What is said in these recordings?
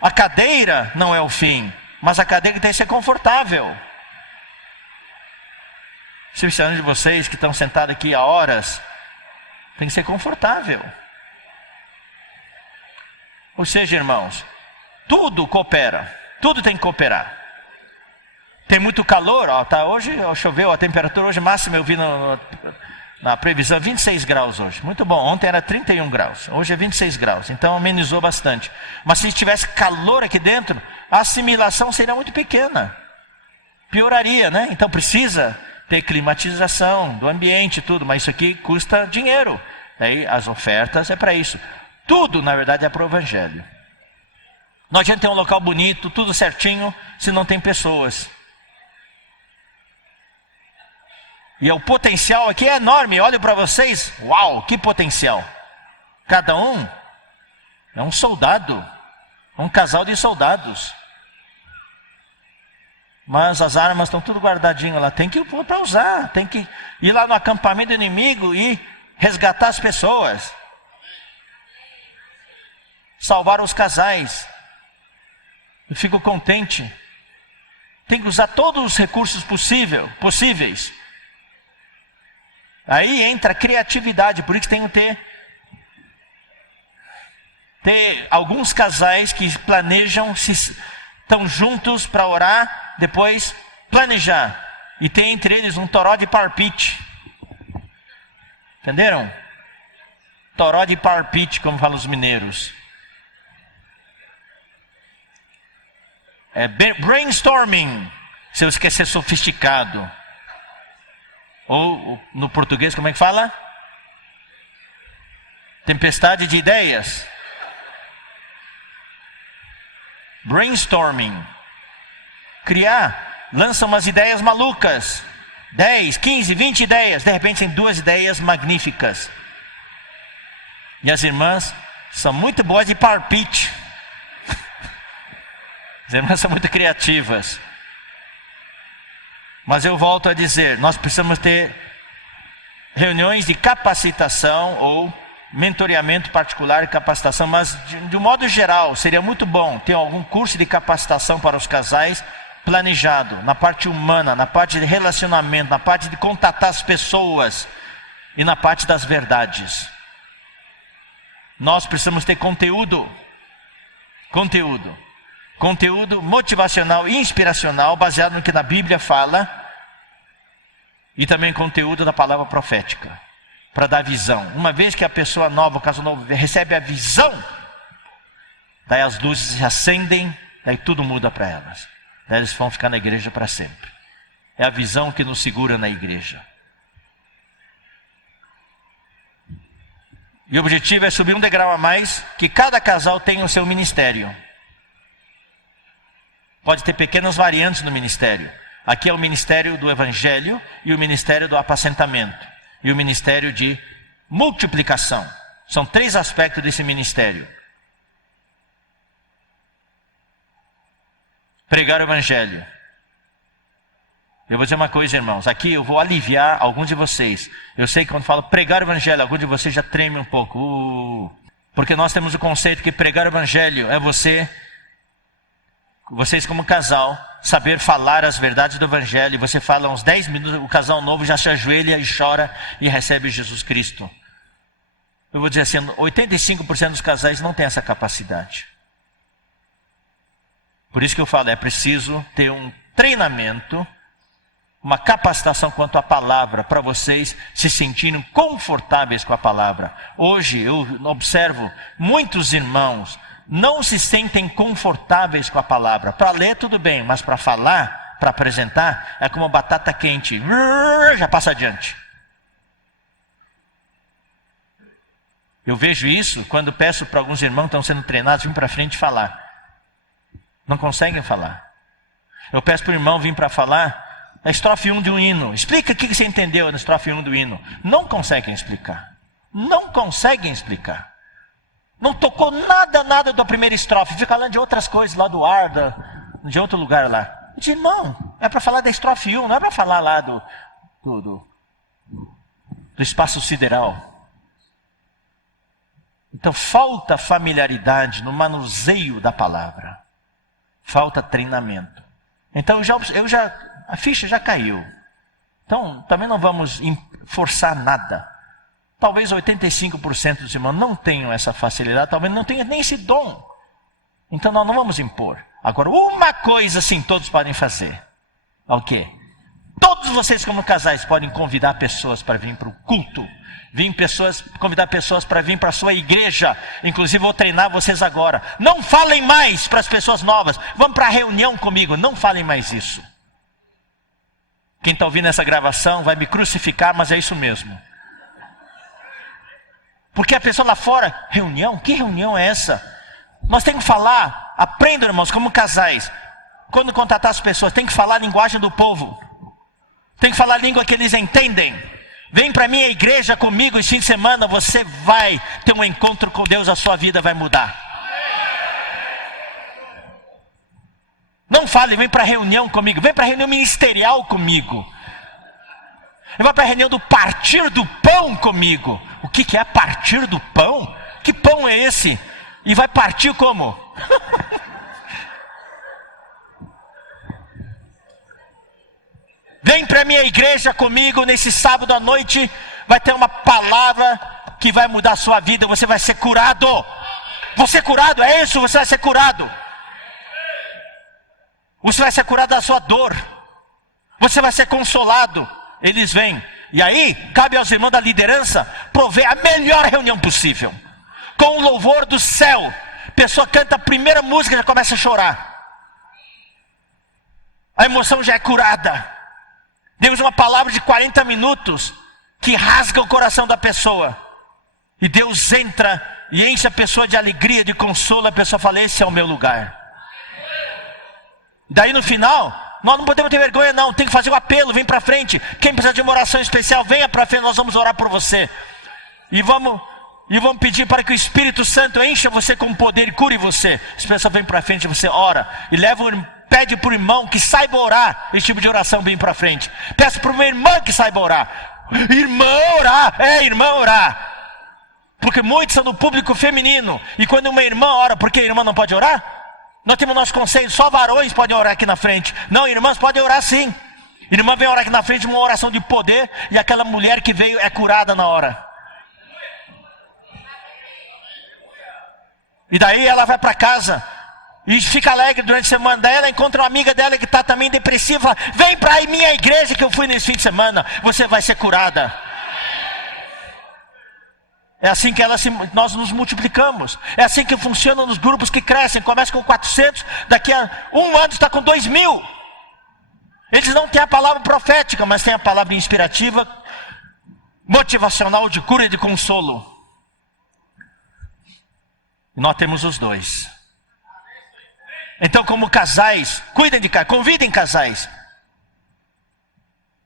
A cadeira não é o fim, mas a cadeira tem que ser confortável. Especialmente de vocês que estão sentados aqui há horas, tem que ser confortável. Ou seja, irmãos, tudo coopera, tudo tem que cooperar. Tem muito calor, ó, tá, hoje choveu, a temperatura hoje máxima eu vi na previsão 26 graus hoje. Muito bom, ontem era 31 graus, hoje é 26 graus, então amenizou bastante. Mas se tivesse calor aqui dentro, a assimilação seria muito pequena. Pioraria, né? Então precisa ter climatização do ambiente e tudo, mas isso aqui custa dinheiro. Daí as ofertas é para isso. Tudo, na verdade, é para o Evangelho. Não adianta ter um local bonito, tudo certinho, se não tem pessoas. E o potencial aqui é enorme. Olho para vocês, uau, que potencial. Cada um é um soldado, um casal de soldados. Mas as armas estão tudo guardadinho lá. Tem que ir para usar, tem que ir lá no acampamento do inimigo e resgatar as pessoas. Salvar os casais. Eu fico contente. Tem que usar todos os recursos possíveis. Aí entra a criatividade, por isso tem que ter alguns casais que planejam, estão juntos para orar, depois planejar. E tem entre eles um toró de parpite. Entenderam? Toró de parpite, como falam os mineiros. É brainstorming, se eu esquecer sofisticado. Ou no português, como é que fala? Tempestade de ideias. Brainstorming. Criar. Lança umas ideias malucas. 10, 15, 20 ideias. De repente tem 2 ideias magníficas. E as irmãs são muito boas de parpite. As irmãs são muito criativas. Mas eu volto a dizer, nós precisamos ter reuniões de capacitação ou mentoreamento particular e capacitação, mas de um modo geral, seria muito bom ter algum curso de capacitação para os casais planejado, na parte humana, na parte de relacionamento, na parte de contatar as pessoas e na parte das verdades. Nós precisamos ter conteúdo motivacional e inspiracional, baseado no que na Bíblia fala, e também conteúdo da palavra profética, para dar visão. Uma vez que a pessoa nova, o caso novo, recebe a visão, daí as luzes se acendem, daí tudo muda para elas. Daí eles vão ficar na igreja para sempre. É a visão que nos segura na igreja. E o objetivo é subir um degrau a mais, que cada casal tenha o seu ministério. Pode ter pequenas variantes no ministério. Aqui é o ministério do evangelho e o ministério do apacentamento. E o ministério de multiplicação. São 3 aspectos desse ministério. Pregar o evangelho. Eu vou dizer uma coisa, irmãos. Aqui eu vou aliviar alguns de vocês. Eu sei que quando falo pregar o evangelho, alguns de vocês já tremem um pouco. Porque nós temos o conceito que pregar o evangelho é vocês como casal, saber falar as verdades do evangelho. Você fala uns 10 minutos, o casal novo já se ajoelha e chora e recebe Jesus Cristo. Eu vou dizer assim, 85% dos casais não tem essa capacidade. Por isso que eu falo, é preciso ter um treinamento, uma capacitação quanto à palavra, para vocês se sentirem confortáveis com a palavra. Hoje eu observo muitos irmãos não se sentem confortáveis com a palavra. Para ler tudo bem, mas para falar, para apresentar, é como batata quente, já passa adiante. Eu vejo isso quando peço para alguns irmãos que estão sendo treinados vir para frente falar. Não conseguem falar. Eu peço para o irmão vir para falar a estrofe 1 de um hino. Explica o que você entendeu na estrofe 1 do hino. Não conseguem explicar. Não conseguem explicar. Não tocou nada da primeira estrofe. Fica falando de outras coisas lá do ar, de outro lugar lá. Eu disse, não, é para falar da estrofe 1, não é para falar lá do espaço sideral. Então falta familiaridade no manuseio da palavra. Falta treinamento. Então a ficha já caiu. Então também não vamos forçar nada. Talvez 85% dos irmãos não tenham essa facilidade, talvez não tenham nem esse dom. Então nós não vamos impor. Agora, uma coisa sim todos podem fazer. O quê? Todos vocês como casais podem convidar pessoas para vir para o culto. Convidar pessoas para vir para a sua igreja. Inclusive vou treinar vocês agora. Não falem mais para as pessoas novas. Vamos para a reunião comigo. Não falem mais isso. Quem está ouvindo essa gravação vai me crucificar, mas é isso mesmo. Porque a pessoa lá fora, reunião? Que reunião é essa? Nós temos que falar, aprendam irmãos, como casais. Quando contratar as pessoas, tem que falar a linguagem do povo. Tem que falar a língua que eles entendem. Vem para minha igreja comigo esse fim de semana, você vai ter um encontro com Deus, a sua vida vai mudar. Não fale, vem para a reunião comigo, vem para a reunião ministerial comigo. Vai para a reunião do partir do pão comigo. O que é partir do pão? Que pão é esse? E vai partir como? Vem para a minha igreja comigo nesse sábado à noite. Vai ter uma palavra que vai mudar a sua vida. Você vai ser curado. Você é curado, é isso? Você vai ser curado. Você vai ser curado da sua dor. Você vai ser consolado. Eles vêm. E aí, cabe aos irmãos da liderança prover a melhor reunião possível. Com o louvor do céu. A pessoa canta a primeira música e já começa a chorar. A emoção já é curada. Demos uma palavra de 40 minutos que rasga o coração da pessoa. E Deus entra e enche a pessoa de alegria, de consolo. A pessoa fala, esse é o meu lugar. Daí no final, nós não podemos ter vergonha não. Tem que fazer o apelo, vem para frente. Quem precisa de uma oração especial, venha para frente, nós vamos orar por você. E vamos pedir para que o Espírito Santo encha você com poder e cure você. As pessoas vêm para frente, você ora. E pede para o irmão que saiba orar. Esse tipo de oração vem para frente. Peça para uma irmã que saiba orar. Irmã orar. Irmã orar. Porque muitos são do público feminino. E quando uma irmã ora, por que a irmã não pode orar? Nós temos nosso conselho, só varões podem orar aqui na frente. Não, irmãs podem orar sim. Irmã vem orar aqui na frente, uma oração de poder. E aquela mulher que veio é curada na hora. E daí ela vai para casa e fica alegre durante a semana. Daí ela encontra uma amiga dela que está também depressiva. Vem para a minha igreja que eu fui nesse fim de semana. Você vai ser curada. É assim que nós nos multiplicamos. É assim que funciona nos grupos que crescem. Começa com 400, daqui a um ano está com 2.000. Eles não têm a palavra profética, mas têm a palavra inspirativa, motivacional, de cura e de consolo. Nós temos os dois. Então, como casais, convidem casais.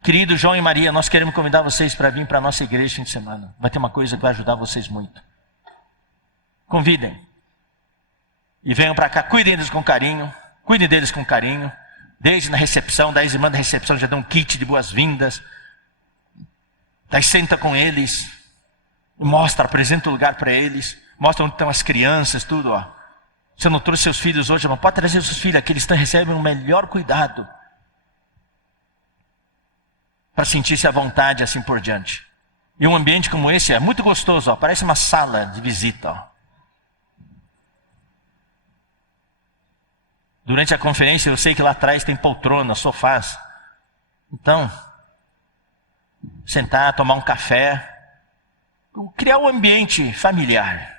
Querido João e Maria, nós queremos convidar vocês para vir para a nossa igreja no fim de semana. Vai ter uma coisa que vai ajudar vocês muito. Convidem. E venham para cá, cuidem deles com carinho. Cuidem deles com carinho. Desde na recepção, daí as irmãs da recepção já dão um kit de boas-vindas. Daí senta com eles. Mostra, apresenta o lugar para eles. Mostra onde estão as crianças, tudo, ó. Você não trouxe seus filhos hoje, mas pode trazer seus filhos aqui, eles recebem o melhor cuidado. Para sentir-se à vontade, assim por diante. E um ambiente como esse é muito gostoso, ó. Parece uma sala de visita, ó. Durante a conferência, eu sei que lá atrás tem poltronas, sofás. Então, sentar, tomar um café. Criar um ambiente familiar.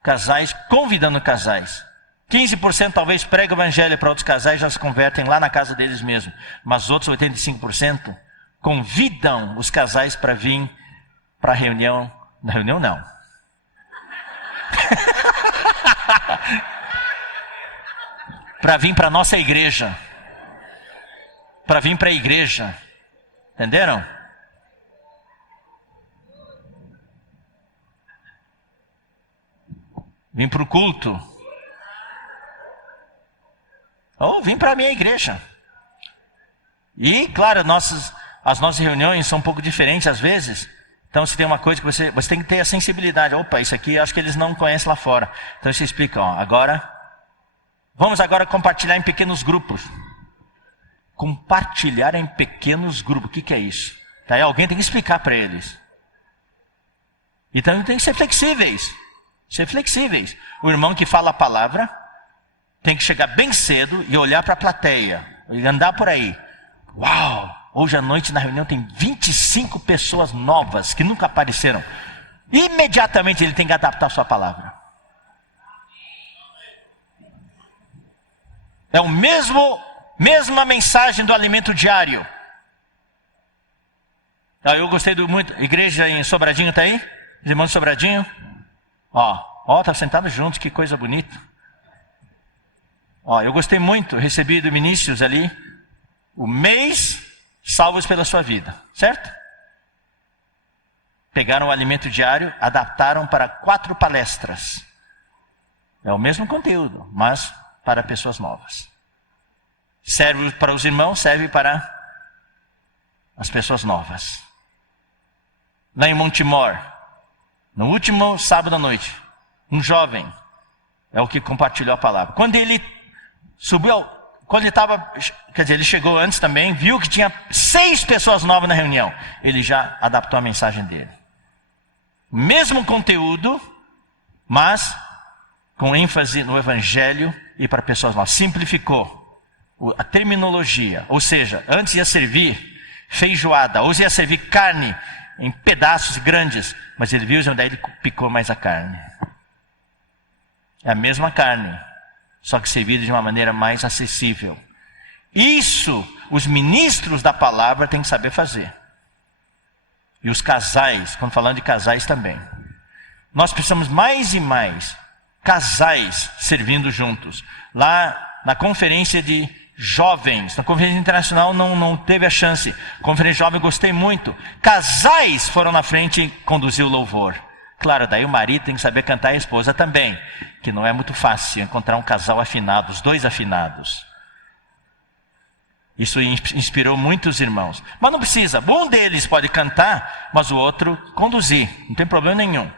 Casais, convidando casais. 15% talvez pregam o evangelho para outros casais e já se convertem lá na casa deles mesmos. Mas outros 85% convidam os casais para vir para a reunião. Na reunião não. Para vir para a nossa igreja. Para vir para a igreja. Entenderam? Vim para o culto. Ou vim para a minha igreja. E, claro, as nossas reuniões são um pouco diferentes às vezes. Então, se tem uma coisa que você tem que ter a sensibilidade. Opa, isso aqui acho que eles não conhecem lá fora. Então, você explica, ó, agora Vamos agora compartilhar em pequenos grupos. Compartilhar em pequenos grupos. O que é isso? Tá aí, alguém tem que explicar para eles. Então tem que ser flexíveis. Ser flexíveis. O irmão que fala a palavra tem que chegar bem cedo e olhar para a plateia. E andar por aí. Uau! Hoje à noite na reunião tem 25 pessoas novas que nunca apareceram. Imediatamente ele tem que adaptar a sua palavra. É o mesma mensagem do alimento diário. Eu gostei muito. Igreja em Sobradinho está aí? Os irmãos de Sobradinho? Tá sentado juntos, que coisa bonita. Eu gostei muito, recebi do Vinícius ali o mês salvos pela sua vida, certo? Pegaram o alimento diário, adaptaram para 4 palestras. É o mesmo conteúdo, mas para pessoas novas. Serve para os irmãos, serve para as pessoas novas. Lá em Montemor, no último sábado à noite, um jovem é o que compartilhou a palavra. Quando ele subiu, ele chegou antes também, viu que tinha 6 pessoas novas na reunião. Ele já adaptou a mensagem dele. Mesmo conteúdo, mas com ênfase no evangelho e para pessoas novas. Simplificou a terminologia. Ou seja, antes ia servir feijoada, hoje ia servir carne em pedaços grandes. Mas ele viu, daí ele picou mais a carne. É a mesma carne, só que servida de uma maneira mais acessível. Isso, os ministros da palavra têm que saber fazer. E os casais, quando falando de casais também. Nós precisamos mais e mais casais servindo juntos. Lá na conferência de jovens, na conferência internacional não teve a chance. Conferência jovem gostei muito. Casais foram na frente e conduzir o louvor. Claro, daí o marido tem que saber cantar e a esposa também. Que não é muito fácil encontrar um casal afinado, os 2 afinados. Isso inspirou muitos irmãos. Mas não precisa, um deles pode cantar, mas o outro conduzir, não tem problema nenhum.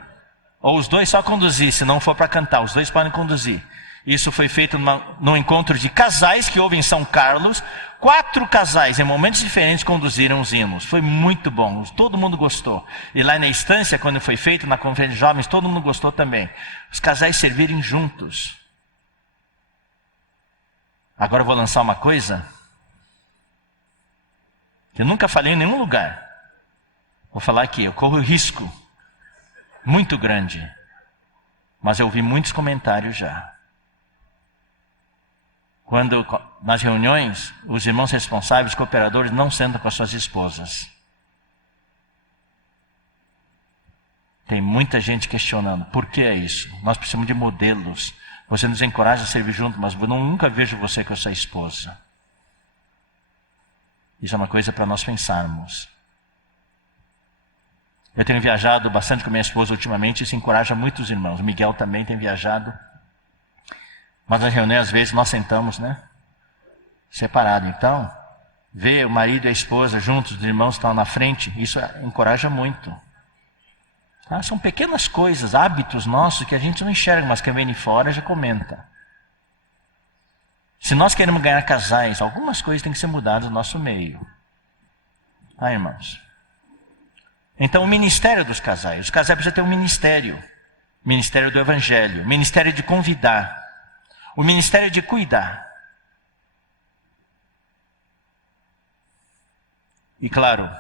Ou os 2 só conduzir, se não for para cantar, os 2 podem conduzir. Isso foi feito num encontro de casais que houve em São Carlos. 4 casais em momentos diferentes conduziram os hinos. Foi muito bom, todo mundo gostou. E lá na Estância, quando foi feito na conferência de jovens, todo mundo gostou também. Os casais servirem juntos. Agora eu vou lançar uma coisa que eu nunca falei em nenhum lugar. Vou falar aqui, eu corro risco muito grande. Mas eu ouvi muitos comentários já. Quando nas reuniões, os irmãos responsáveis, cooperadores, não sentam com as suas esposas. Tem muita gente questionando, por que é isso? Nós precisamos de modelos. Você nos encoraja a servir junto, mas eu nunca vejo você com a sua esposa. Isso é uma coisa para nós pensarmos. Eu tenho viajado bastante com minha esposa ultimamente, e isso encoraja muitos irmãos. O Miguel também tem viajado. Mas nas reuniões, às vezes, nós sentamos, separado. Então, ver o marido e a esposa juntos, os irmãos estão na frente, isso encoraja muito. São pequenas coisas, hábitos nossos que a gente não enxerga, mas quem vem de fora já comenta. Se nós queremos ganhar casais, algumas coisas têm que ser mudadas no nosso meio. Irmãos. Então, o ministério dos casais. Os casais precisam ter um ministério. Ministério do evangelho. Ministério de convidar. O ministério de cuidar. E claro,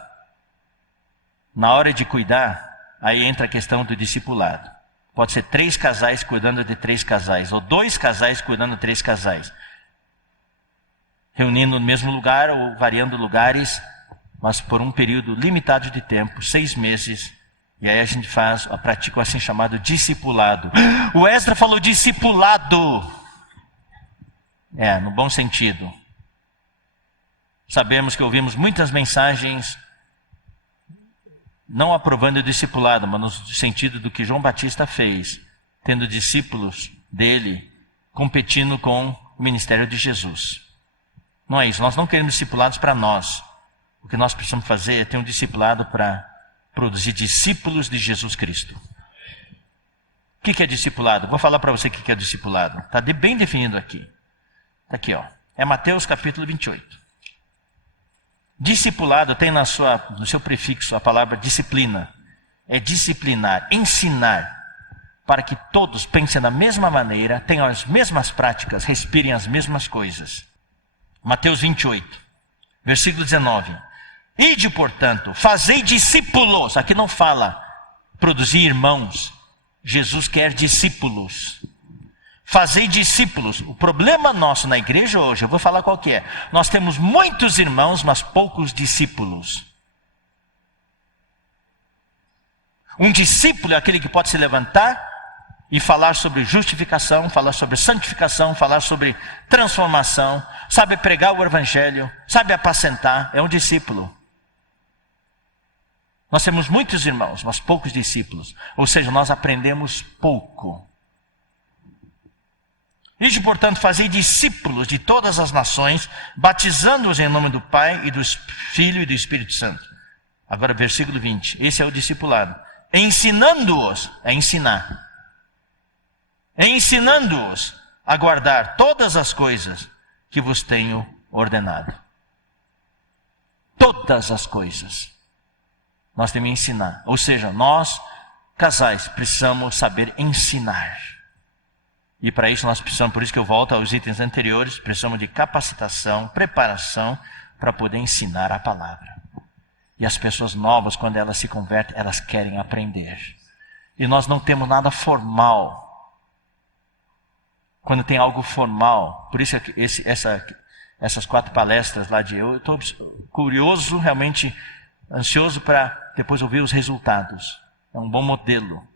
na hora de cuidar, aí entra a questão do discipulado. Pode ser 3 casais cuidando de 3 casais, ou 2 casais cuidando de 3 casais. Reunindo no mesmo lugar ou variando lugares, mas por um período limitado de tempo, 6 meses. E aí a gente pratica o assim chamado discipulado. O Esdra falou discipulado. No bom sentido. Sabemos que ouvimos muitas mensagens não aprovando o discipulado, mas no sentido do que João Batista fez, tendo discípulos dele competindo com o ministério de Jesus. Não é isso, nós não queremos discipulados para nós. O que nós precisamos fazer é ter um discipulado para produzir discípulos de Jesus Cristo. O que é discipulado? Vou falar para você o que é discipulado. Está bem definido aqui. Está aqui, ó. É Mateus capítulo 28. Discipulado tem no seu prefixo a palavra disciplina. É disciplinar, ensinar, para que todos pensem da mesma maneira, tenham as mesmas práticas, respirem as mesmas coisas. Mateus 28, versículo 19. Ide, portanto, fazei discípulos. Aqui não fala produzir irmãos. Jesus quer discípulos. Fazei discípulos. O problema nosso na igreja hoje, eu vou falar qual que é. Nós temos muitos irmãos, mas poucos discípulos. Um discípulo é aquele que pode se levantar e falar sobre justificação, falar sobre santificação, falar sobre transformação, sabe pregar o evangelho, sabe apacentar, é um discípulo. Nós temos muitos irmãos, mas poucos discípulos. Ou seja, nós aprendemos pouco. Ide, portanto, fazei discípulos de todas as nações, batizando-os em nome do Pai e do Filho e do Espírito Santo. Agora, versículo 20. Esse é o discipulado. Ensinando-os, é ensinar. Ensinando-os a guardar todas as coisas que vos tenho ordenado. Todas as coisas. Nós temos que ensinar. Ou seja, nós, casais, precisamos saber ensinar. E para isso nós precisamos, por isso que eu volto aos itens anteriores, precisamos de capacitação, preparação, para poder ensinar a palavra. E as pessoas novas, quando elas se convertem, elas querem aprender. E nós não temos nada formal. Quando tem algo formal, por isso essas 4 palestras lá eu estou curioso, realmente ansioso para depois ouvir os resultados. É um bom modelo.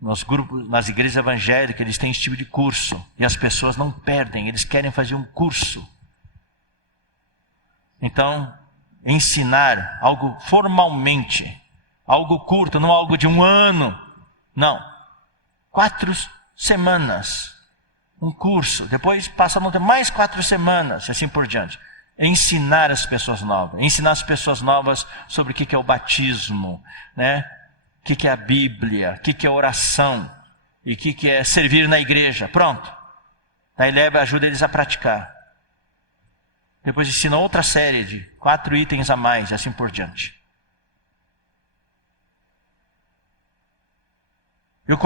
Nos grupos, nas igrejas evangélicas, eles têm esse tipo de curso. E as pessoas não perdem, eles querem fazer um curso. Então, ensinar algo formalmente, algo curto, não algo de 1 ano. Não. 4 semanas. Um curso. Depois passa a ter mais 4 semanas, e assim por diante. Ensinar as pessoas novas. Ensinar as pessoas novas sobre o que é o batismo, né? O que é a Bíblia, o que é oração, e o que é servir na igreja. Pronto. Daí ajuda eles a praticar. Depois ensina outra série de 4 itens a mais, e assim por diante. Eu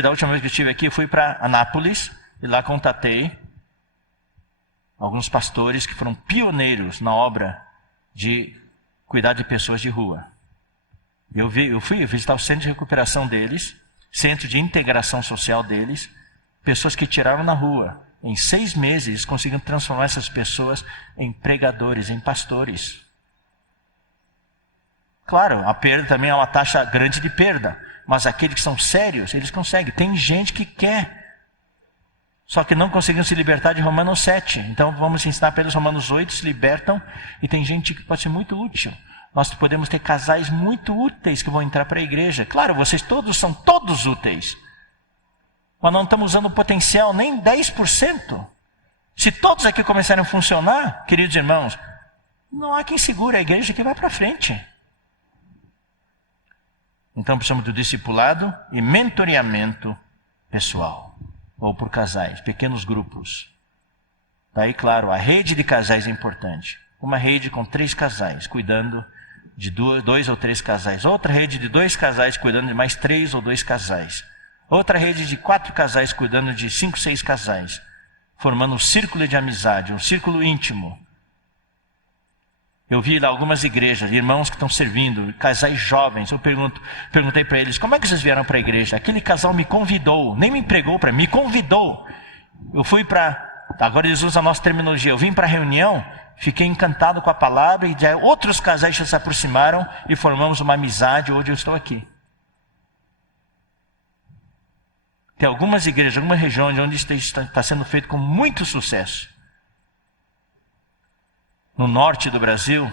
da última vez que eu estive aqui, eu fui para Anápolis, e lá contatei alguns pastores que foram pioneiros na obra de cuidar de pessoas de rua. Eu fui visitar o centro de recuperação deles, centro de integração social deles, pessoas que tiraram na rua. Em 6 meses, eles conseguiram transformar essas pessoas em pregadores, em pastores. Claro, a perda também é uma taxa grande de perda, mas aqueles que são sérios, eles conseguem. Tem gente que quer, só que não conseguiram se libertar de Romanos 7. Então vamos ensinar para eles Romanos 8, se libertam, e tem gente que pode ser muito útil. Nós podemos ter casais muito úteis que vão entrar para a igreja. Claro, vocês todos são todos úteis. Mas não estamos usando o potencial nem 10%. Se todos aqui começarem a funcionar, queridos irmãos, não há quem segure a igreja que vai para frente. Então precisamos do discipulado e mentoreamento pessoal. Ou por casais, pequenos grupos. Daí, claro, a rede de casais é importante. Uma rede com 3 casais, cuidando de 2 ou 3 casais. Outra rede de 2 casais, cuidando de mais 3 ou 2 casais. Outra rede de 4 casais, cuidando de 5, 6 casais. Formando um círculo de amizade, um círculo íntimo. Eu vi lá algumas igrejas, irmãos que estão servindo, casais jovens. Eu perguntei para eles, como é que vocês vieram para a igreja? Aquele casal me convidou, nem me empregou me convidou. Eu fui agora eles usam a nossa terminologia, eu vim para a reunião, fiquei encantado com a palavra, e outros casais já se aproximaram e formamos uma amizade, hoje eu estou aqui. Tem algumas igrejas, algumas regiões onde isso está sendo feito com muito sucesso. No norte do Brasil,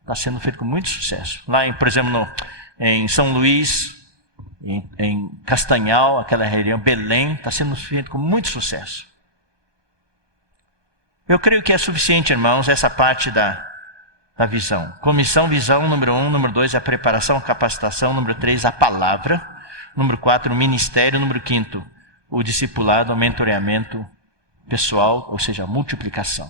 está sendo feito com muito sucesso. Lá, por exemplo, em São Luís, em Castanhal, aquela região, Belém, está sendo feito com muito sucesso. Eu creio que é suficiente, irmãos, essa parte da visão. Comissão, visão, número 1, número 2, a preparação, a capacitação, número 3, a palavra, número 4, o ministério, número 5, o discipulado, o mentoreamento pessoal, ou seja, a multiplicação.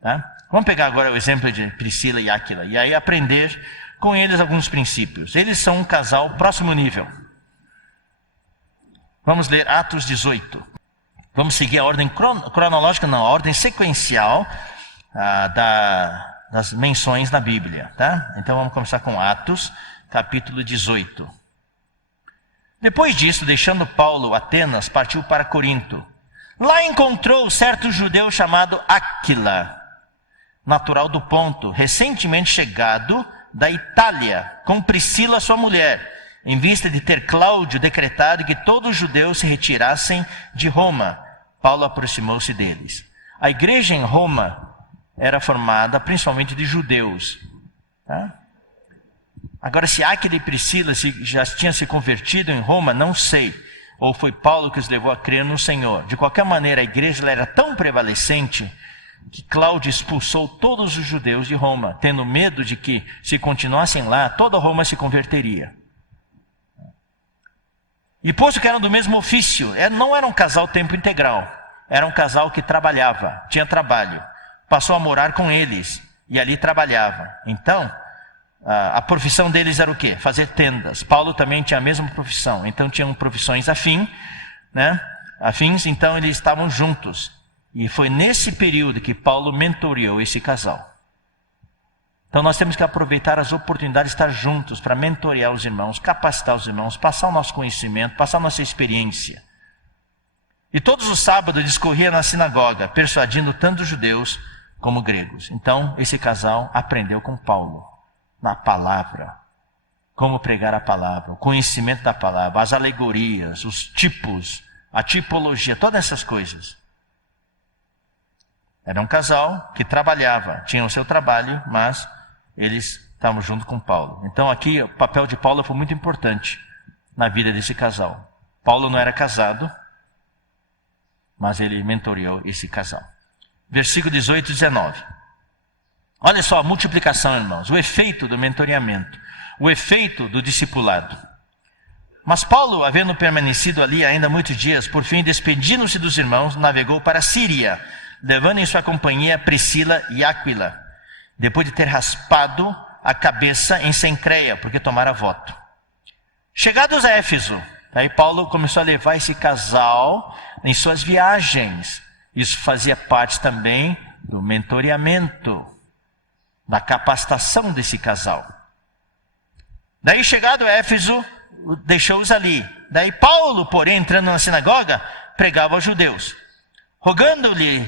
Tá? Vamos pegar agora o exemplo de Priscila e Áquila, e aí aprender com eles alguns princípios. Eles são um casal próximo nível. Vamos ler Atos 18. Vamos seguir a ordem cronológica, não, a ordem sequencial das menções na Bíblia. Tá? Então vamos começar com Atos, capítulo 18. Depois disso, deixando Paulo Atenas, partiu para Corinto. Lá encontrou certo judeu chamado Áquila, natural do Ponto, recentemente chegado da Itália, com Priscila sua mulher, em vista de ter Cláudio decretado que todos os judeus se retirassem de Roma. Paulo aproximou-se deles. A igreja em Roma era formada principalmente de judeus. Tá? Agora, se Áquila e Priscila já tinham se convertido em Roma, não sei. Ou foi Paulo que os levou a crer no Senhor. De qualquer maneira, a igreja era tão prevalecente que Cláudio expulsou todos os judeus de Roma, tendo medo de que, se continuassem lá, toda Roma se converteria. E posto que eram do mesmo ofício, não era um casal tempo integral, era um casal que trabalhava, tinha trabalho, passou a morar com eles e ali trabalhava. Então, a profissão deles era o quê? Fazer tendas. Paulo também tinha a mesma profissão, então tinham profissões afins, então eles estavam juntos. E foi nesse período que Paulo mentoreou esse casal. Então nós temos que aproveitar as oportunidades de estar juntos para mentorear os irmãos, capacitar os irmãos, passar o nosso conhecimento, passar a nossa experiência. E todos os sábados discorria na sinagoga, persuadindo tanto os judeus como gregos. Então esse casal aprendeu com Paulo, na palavra, como pregar a palavra, o conhecimento da palavra, as alegorias, os tipos, a tipologia, todas essas coisas. Era um casal que trabalhava, tinha o seu trabalho, mas eles estavam junto com Paulo. Então aqui o papel de Paulo foi muito importante na vida desse casal. Paulo não era casado, mas ele mentoreou esse casal. Versículo 18 e 19. Olha só a multiplicação, irmãos, o efeito do mentoreamento, o efeito do discipulado. Mas Paulo, havendo permanecido ali ainda muitos dias, por fim, despedindo-se dos irmãos, navegou para a Síria, levando em sua companhia Priscila e Áquila, depois de ter raspado a cabeça em Cencreia, porque tomara voto. Chegados a Éfeso, aí Paulo começou a levar esse casal em suas viagens. Isso fazia parte também do mentoreamento, da capacitação desse casal. Daí, chegado a Éfeso, deixou-os ali. Daí Paulo, porém, entrando na sinagoga, pregava aos judeus. Rogando-lhe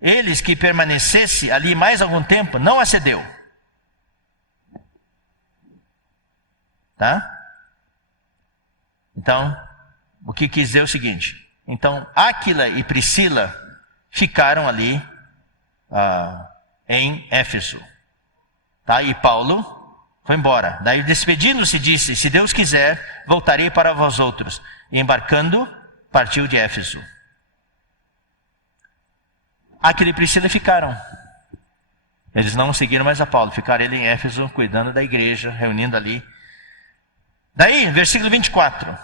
eles que permanecesse ali mais algum tempo, não acedeu. Tá? Então, o que quis dizer é o seguinte. Então, Áquila e Priscila ficaram ali em Éfeso. Tá? E Paulo foi embora. Daí, despedindo-se, disse: se Deus quiser, voltarei para vós outros. E embarcando, partiu de Éfeso. Áquila e Priscila ficaram. Eles não seguiram mais a Paulo, ficaram ele em Éfeso, cuidando da igreja, reunindo ali. Daí, versículo 24.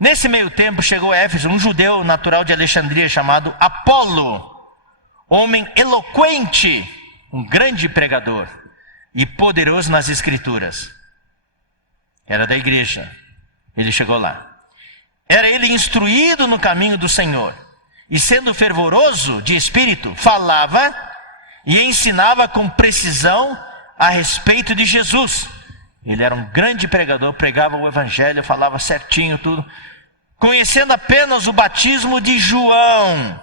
Nesse meio tempo chegou a Éfeso um judeu natural de Alexandria chamado Apolo, homem eloquente, um grande pregador e poderoso nas escrituras. Era da igreja. Ele chegou lá. Era ele instruído no caminho do Senhor. E sendo fervoroso de espírito, falava e ensinava com precisão a respeito de Jesus. Ele era um grande pregador, pregava o evangelho, falava certinho tudo. Conhecendo apenas o batismo de João.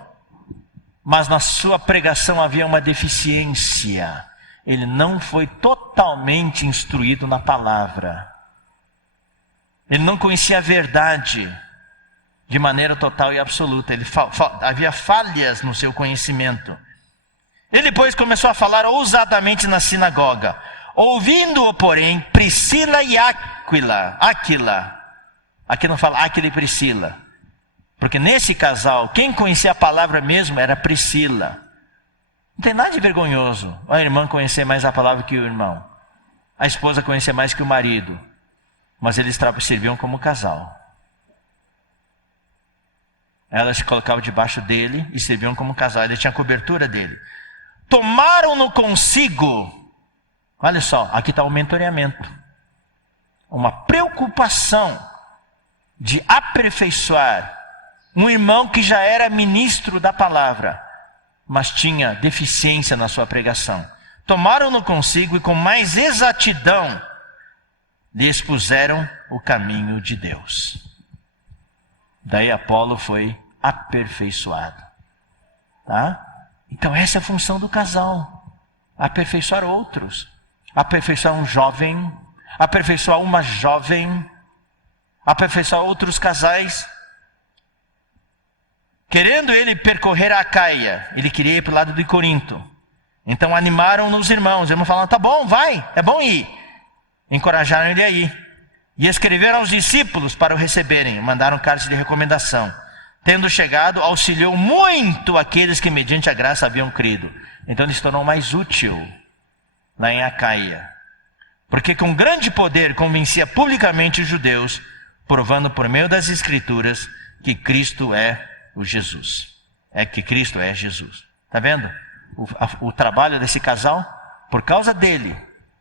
Mas na sua pregação havia uma deficiência. Ele não foi totalmente instruído na palavra. Ele não conhecia a verdade de maneira total e absoluta. Havia falhas no seu conhecimento. Ele, pois, começou a falar ousadamente na sinagoga. Ouvindo-o, porém, Priscila e Áquila. Aqui não fala Áquila e Priscila. Porque nesse casal, quem conhecia a palavra mesmo era Priscila. Não tem nada de vergonhoso a irmã conhecer mais a palavra que o irmão. A esposa conhecer mais que o marido. Mas eles serviam como casal. Elas se colocavam debaixo dele e serviam como casal. Ele tinha a cobertura dele. Tomaram-no consigo. Olha só, aqui está o mentoreamento. Uma preocupação de aperfeiçoar um irmão que já era ministro da palavra, mas tinha deficiência na sua pregação. Tomaram-no consigo e com mais exatidão lhe expuseram o caminho de Deus. Daí Apolo foi aperfeiçoado. Tá? Então essa é a função do casal. Aperfeiçoar outros. Aperfeiçoar um jovem. Aperfeiçoar uma jovem. Aperfeiçoar outros casais. Querendo ele percorrer a Acaia, ele queria ir para o lado de Corinto. Então animaram-no os irmãos. Os irmãos falaram, tá bom, vai, é bom ir. Encorajaram ele a ir. E escreveram aos discípulos para o receberem. Mandaram cartas de recomendação. Tendo chegado, auxiliou muito aqueles que mediante a graça haviam crido. Então ele se tornou mais útil lá em Acaia. Porque com grande poder convencia publicamente os judeus, provando por meio das escrituras que Cristo é o Jesus. Que Cristo é Jesus. Está vendo? O trabalho desse casal, por causa dele,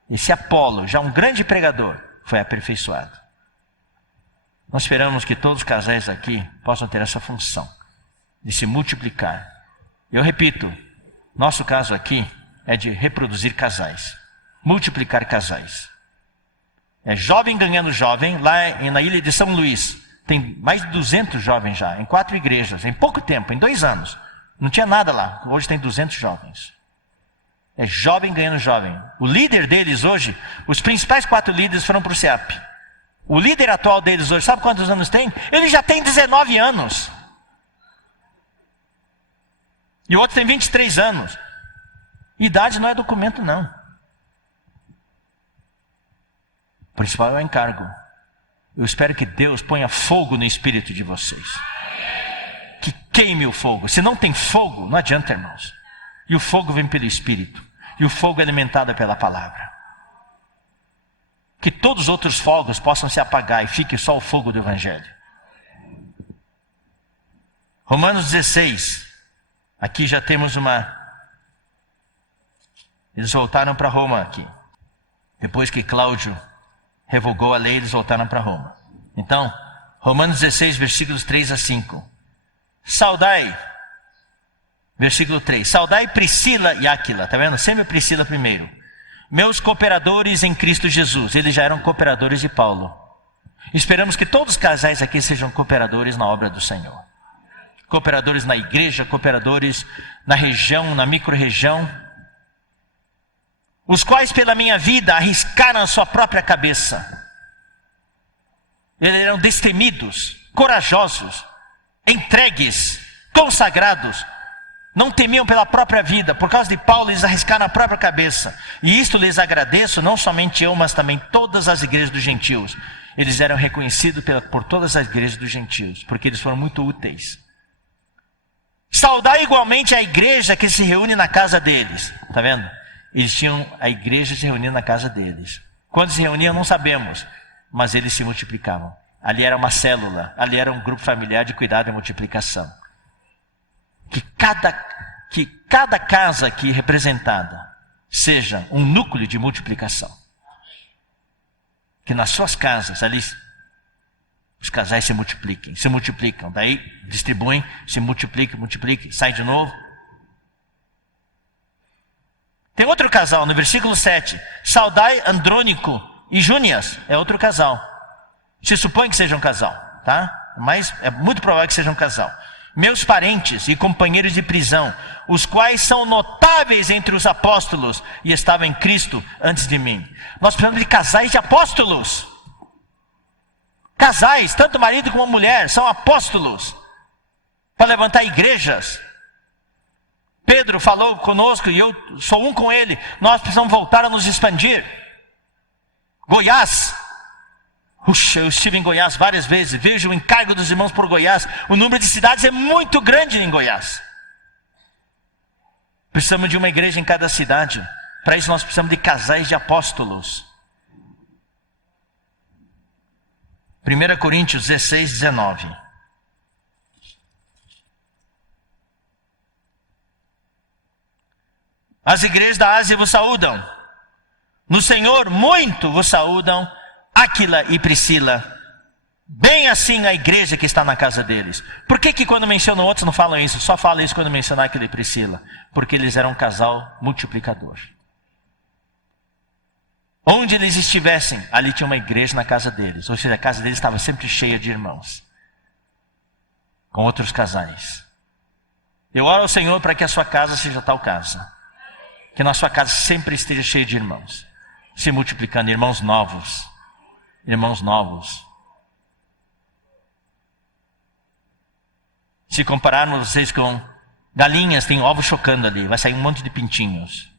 esse Apolo, já um grande pregador, foi aperfeiçoado. Nós esperamos que todos os casais aqui possam ter essa função de se multiplicar. Eu repito, nosso caso aqui é de reproduzir casais, multiplicar casais. É jovem ganhando jovem. Lá na ilha de São Luís tem mais de 200 jovens já, em 4 igrejas, em pouco tempo, em 2 anos. Não tinha nada lá, hoje tem 200 jovens. É jovem ganhando jovem. O líder deles hoje, os principais 4 líderes foram para o CEAP. O líder atual deles hoje, sabe quantos anos tem? Ele já tem 19 anos. E o outro tem 23 anos. Idade não é documento, não. O principal é o encargo. Eu espero que Deus ponha fogo no espírito de vocês. Que queime o fogo. Se não tem fogo, não adianta, irmãos. E o fogo vem pelo Espírito. E o fogo é alimentado pela palavra. Que todos os outros fogos possam se apagar e fique só o fogo do Evangelho. Romanos 16. Aqui já temos uma... Eles voltaram para Roma aqui. Depois que Cláudio revogou a lei, eles voltaram para Roma. Então, Romanos 16, versículos 3 a 5. Saudai... Versículo 3. Saudai Priscila e Áquila. Está vendo? Sempre Priscila primeiro. Meus cooperadores em Cristo Jesus. Eles já eram cooperadores de Paulo. Esperamos que todos os casais aqui sejam cooperadores na obra do Senhor. Cooperadores na igreja, cooperadores na região, na micro-região. Os quais pela minha vida arriscaram a sua própria cabeça. Eles eram destemidos, corajosos, entregues, consagrados. Não temiam pela própria vida. Por causa de Paulo, eles arriscaram a própria cabeça. E isto lhes agradeço, não somente eu, mas também todas as igrejas dos gentios. Eles eram reconhecidos por todas as igrejas dos gentios, porque eles foram muito úteis. Saudar igualmente a igreja que se reúne na casa deles. Está vendo? Eles tinham a igreja se reunindo na casa deles. Quando se reuniam, não sabemos, mas eles se multiplicavam. Ali era uma célula, ali era um grupo familiar de cuidado e multiplicação. Que cada casa aqui representada seja um núcleo de multiplicação. Que nas suas casas, ali, os casais se multiplicam. Daí distribuem, se multiplicam, sai de novo. Tem outro casal, no versículo 7. Saudai Andrônico e Júnias, é outro casal. Se supõe que seja um casal, tá? Mas é muito provável que seja um casal. Meus parentes e companheiros de prisão, os quais são notáveis entre os apóstolos e estavam em Cristo antes de mim. Nós precisamos de casais de apóstolos. Casais, tanto marido como mulher, são apóstolos para levantar igrejas. Pedro falou conosco e eu sou um com ele. Nós precisamos voltar a nos expandir. Goiás. Puxa, eu estive em Goiás várias vezes. Vejo o encargo dos irmãos por Goiás. O número de cidades é muito grande em Goiás. Precisamos de uma igreja em cada cidade. Para isso nós precisamos de casais de apóstolos. 1 Coríntios 16, 19. As igrejas da Ásia vos saúdam. No Senhor muito vos saúdam Áquila e Priscila. Bem assim a igreja que está na casa deles. Por que quando mencionam outros não falam isso? Só fala isso quando mencionam Áquila e Priscila. Porque eles eram um casal multiplicador. Onde eles estivessem, ali tinha uma igreja na casa deles. Ou seja, a casa deles estava sempre cheia de irmãos. Com outros casais. Eu oro ao Senhor para que a sua casa seja tal casa. Que na sua casa sempre esteja cheia de irmãos. Se multiplicando, irmãos novos. Irmãos novos. Se compararmos vocês com galinhas, tem ovos chocando ali. Vai sair um monte de pintinhos.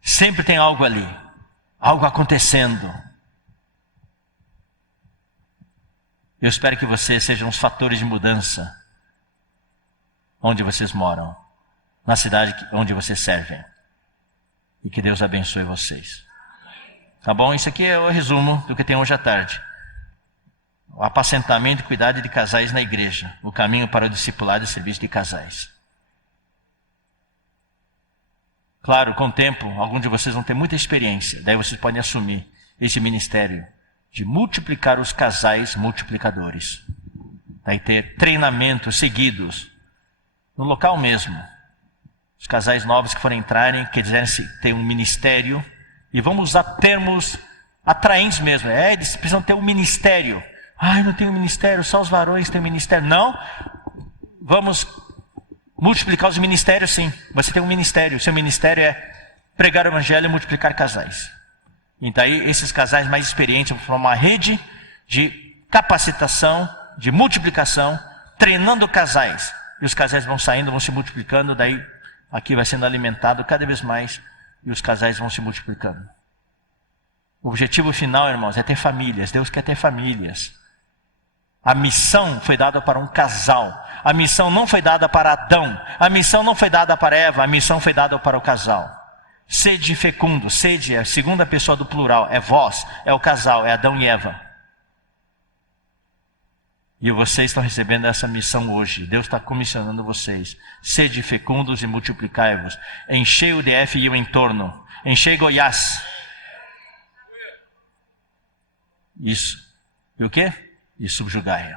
Sempre tem algo ali. Algo acontecendo. Eu espero que vocês sejam os fatores de mudança. Onde vocês moram. Na cidade onde vocês servem. E que Deus abençoe vocês. Tá bom? Isso aqui é o resumo do que tem hoje à tarde. O apacentamento e cuidado de casais na igreja. O caminho para o discipulado e serviço de casais. Claro, com o tempo, alguns de vocês vão ter muita experiência. Daí vocês podem assumir esse ministério de multiplicar os casais multiplicadores. Daí ter treinamentos seguidos no local mesmo. Os casais novos que forem entrarem, que quiserem ter um ministério. E vamos usar termos atraentes mesmo. Eles precisam ter um ministério. Ai, não tem um ministério, só os varões têm um ministério. Não, vamos multiplicar os ministérios sim. Você tem um ministério, seu ministério é pregar o evangelho e multiplicar casais. Então aí esses casais mais experientes vão formar uma rede de capacitação, de multiplicação, treinando casais. E os casais vão saindo, vão se multiplicando, daí aqui vai sendo alimentado cada vez mais e os casais vão se multiplicando. O objetivo final, irmãos, é ter famílias. Deus quer ter famílias. A missão foi dada para um casal. A missão não foi dada para Adão. A missão não foi dada para Eva. A missão foi dada para o casal. Sede fecundo. Sede é a segunda pessoa do plural. É vós, é o casal, é Adão e Eva. E vocês estão recebendo essa missão hoje. Deus está comissionando vocês. Sede fecundos e multiplicai-vos. Enchei o DF e o entorno. Enchei Goiás. Isso. E o quê? E subjugai-o.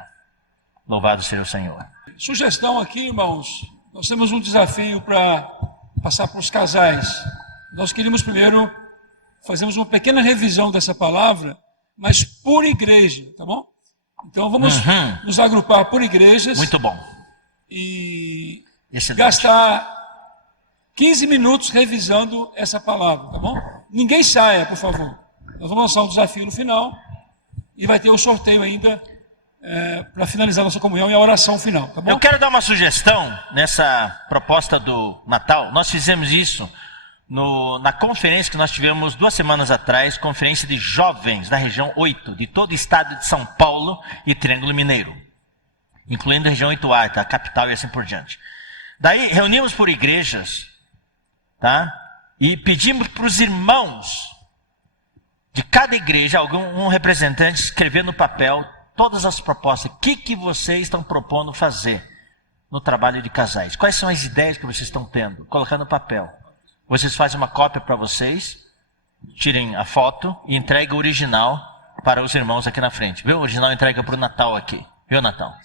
Louvado seja o Senhor. Sugestão aqui, irmãos. Nós temos um desafio para passar para os casais. Nós queríamos primeiro fazermos uma pequena revisão dessa palavra, mas por igreja, tá bom? Então vamos nos agrupar por igrejas. Muito bom. E excelente. Gastar 15 minutos revisando essa palavra, tá bom? Ninguém saia, por favor. Nós vamos lançar um desafio no final. E vai ter o sorteio ainda para finalizar a nossa comunhão e a oração final, tá bom? Eu quero dar uma sugestão nessa proposta do Natal. Nós fizemos isso na conferência que nós tivemos 2 semanas atrás, conferência de jovens da região 8, de todo o estado de São Paulo e Triângulo Mineiro, incluindo a região 8A, a capital e assim por diante. Daí reunimos por igrejas, tá? E pedimos para os irmãos de cada igreja, um representante escrever no papel todas as propostas. O que vocês estão propondo fazer no trabalho de casais? Quais são as ideias que vocês estão tendo? Colocar no papel. Vocês fazem uma cópia para vocês, tirem a foto e entreguem o original para os irmãos aqui na frente. Viu? O original entrega para o Natal aqui. Viu, Natal?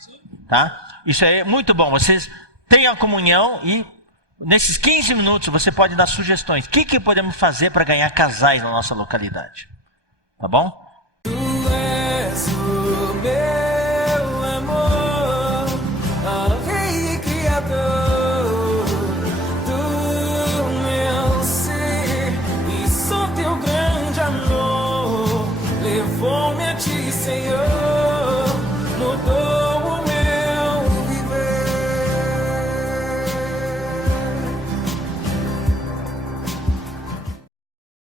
Tá? Isso é muito bom. Vocês têm a comunhão e nesses 15 minutos você pode dar sugestões. O que podemos fazer para ganhar casais na nossa localidade? Tá bom?